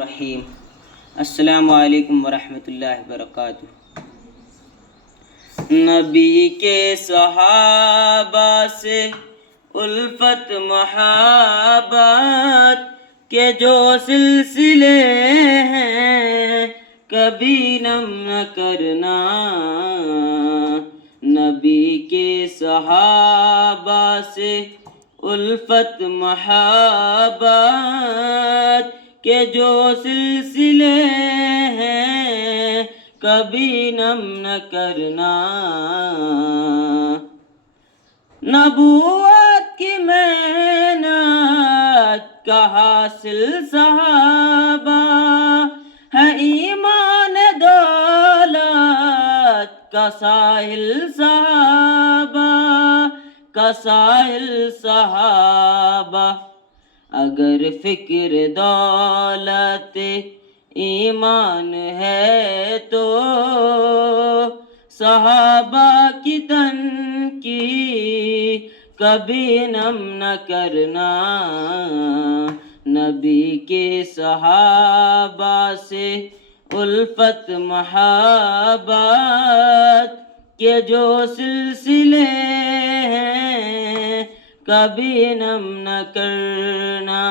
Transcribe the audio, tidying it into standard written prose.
الرحیم السلام علیکم ورحمۃ اللہ وبرکاتہ۔ نبی کے صحابہ سے الفت محبت کے جو سلسلے ہیں کبھی نم نہ کرنا۔ نبی کے صحابہ سے الفت محبت کہ جو سلسلے ہیں کبھی نم نہ کرنا۔ نبوت کی محنت کا حاصل صحابہ ہے، ایمان دولت کا ساحل صحابہ کا ساحل صحابہ۔ اگر فکر دولت ایمان ہے تو صحابہ کی تن کی کبھی نم نہ کرنا۔ نبی کے صحابہ سے الفت محبت کے جو سلسلے ہیں کبھی نم نہ کرنا۔